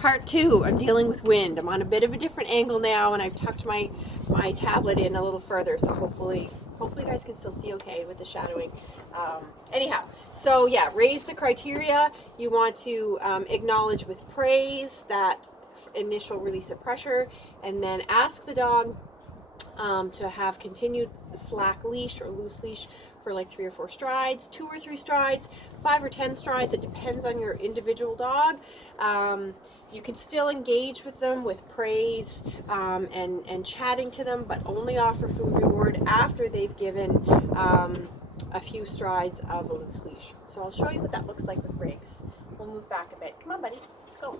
Part two, I'm dealing with wind. I'm on a bit of a different angle now, and I've tucked my tablet in a little further, so hopefully you guys can still see okay with the shadowing. Anyhow, so yeah, raise the criteria. You want to acknowledge with praise that initial release of pressure, and then ask the dog to have continued slack leash or loose leash for like 3 or 4 strides, 2 or 3 strides, 5 or 10 strides. It depends on your individual dog. You can still engage with them with praise and chatting to them, but only offer food reward after they've given a few strides of a loose leash. So I'll show you what that looks like with Briggs. We'll move back a bit. Come on, buddy. Let's go.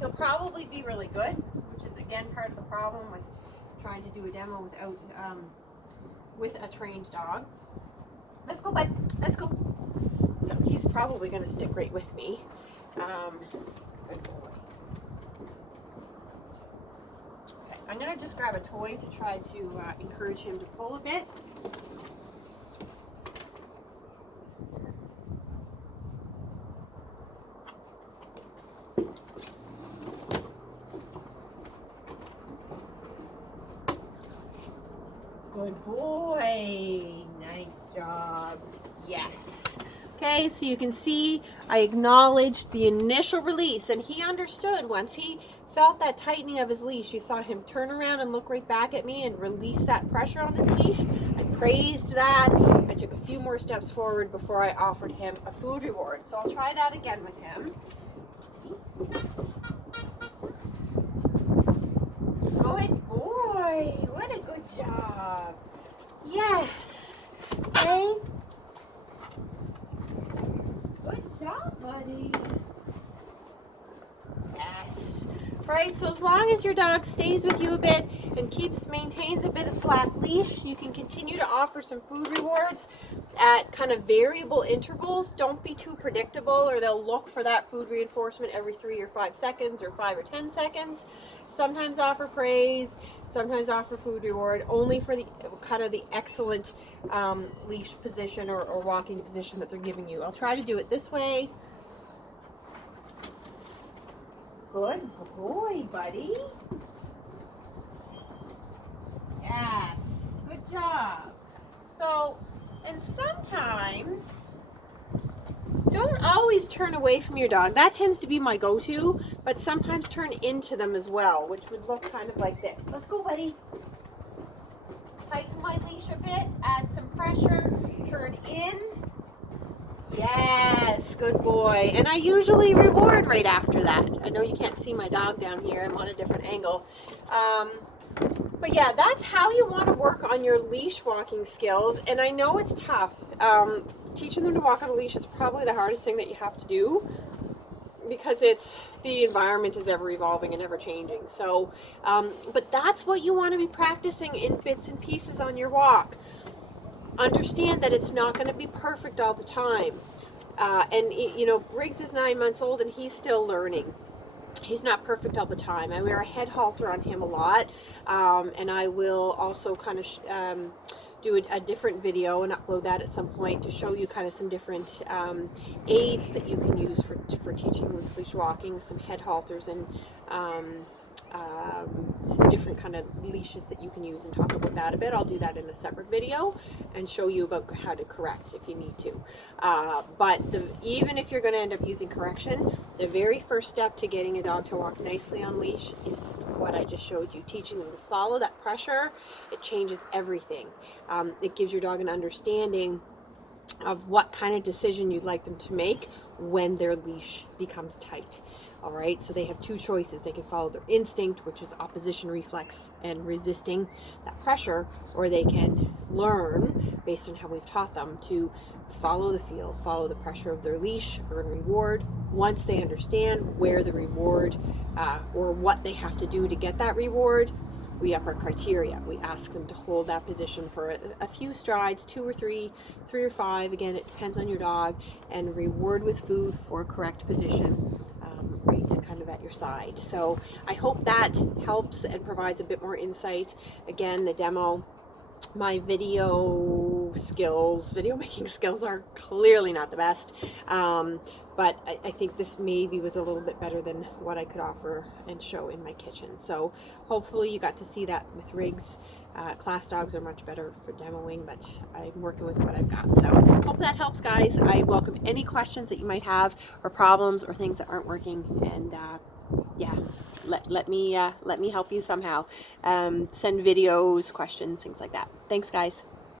He'll probably be really good, which is again part of the problem with trying to do a demo without with a trained dog. Let's go, bud. Let's go. So he's probably going to stick right with me. Good boy. Okay, I'm going to just grab a toy to try to encourage him to pull a bit. Good boy. Nice job. Yes. Okay, so you can see I acknowledged the initial release, and he understood. Once he felt that tightening of his leash, you saw him turn around and look right back at me and release that pressure on his leash. I praised that. I took a few more steps forward before I offered him a food reward. So I'll try that again with him. Good boy. What a good job. Yes. Okay. Good job, buddy. Yes. Right, so as long as your dog stays with you a bit and maintains a bit of slack leash, you can continue to offer some food rewards at kind of variable intervals. Don't be too predictable, or they'll look for that food reinforcement every 3 or 5 seconds or 5 or 10 seconds. Sometimes offer praise, sometimes offer food reward, only for the kind of the excellent leash position or walking position that they're giving you. I'll try to do it this way. Good boy, buddy. Yes, good job. So, and sometimes, don't always turn away from your dog. That tends to be my go-to, but sometimes turn into them as well, which would look kind of like this. Let's go, buddy. Tighten my leash a bit, add some pressure, turn in. Yes, good boy. And I usually reward right after that. I know you can't see my dog down here. I'm on a different angle. But yeah, that's how you want to work on your leash walking skills. And I know it's tough. Teaching them to walk on a leash is probably the hardest thing that you have to do, because the environment is ever evolving and ever changing. So, but that's what you want to be practicing in bits and pieces on your walk. Understand that it's not going to be perfect all the time. You know, Briggs is 9 months old and he's still learning. He's not perfect all the time. I wear a head halter on him a lot, and I will also kind of do a different video and upload that at some point to show you kind of some different aids that you can use for teaching loose leash walking, some head halters and different kind of leashes that you can use, and talk about that a bit. I'll do that in a separate video and show you about how to correct if you need to. But even if you're going to end up using correction, the very first step to getting a dog to walk nicely on leash is what I just showed you, teaching them to follow that pressure. It changes everything. It gives your dog an understanding of what kind of decision you'd like them to make when their leash becomes tight. All right, so they have 2 choices. They can follow their instinct, which is opposition reflex and resisting that pressure, or they can learn, based on how we've taught them, to follow the feel, follow the pressure of their leash, earn reward. Once they understand where the reward or what they have to do to get that reward, we up our criteria. We ask them to hold that position for a few strides, 2 or 3, 3 or 5. Again, it depends on your dog, and reward with food for correct position. Right kind of at your side. So I hope that helps and provides a bit more insight. Again, the demo, my video video making skills are clearly not the best. But I think this maybe was a little bit better than what I could offer and show in my kitchen. So hopefully you got to see that with rigs. Class dogs are much better for demoing, but I'm working with what I've got. So hope that helps, guys. I welcome any questions that you might have, or problems, or things that aren't working. And yeah, let me help you somehow. Send videos, questions, things like that. Thanks, guys.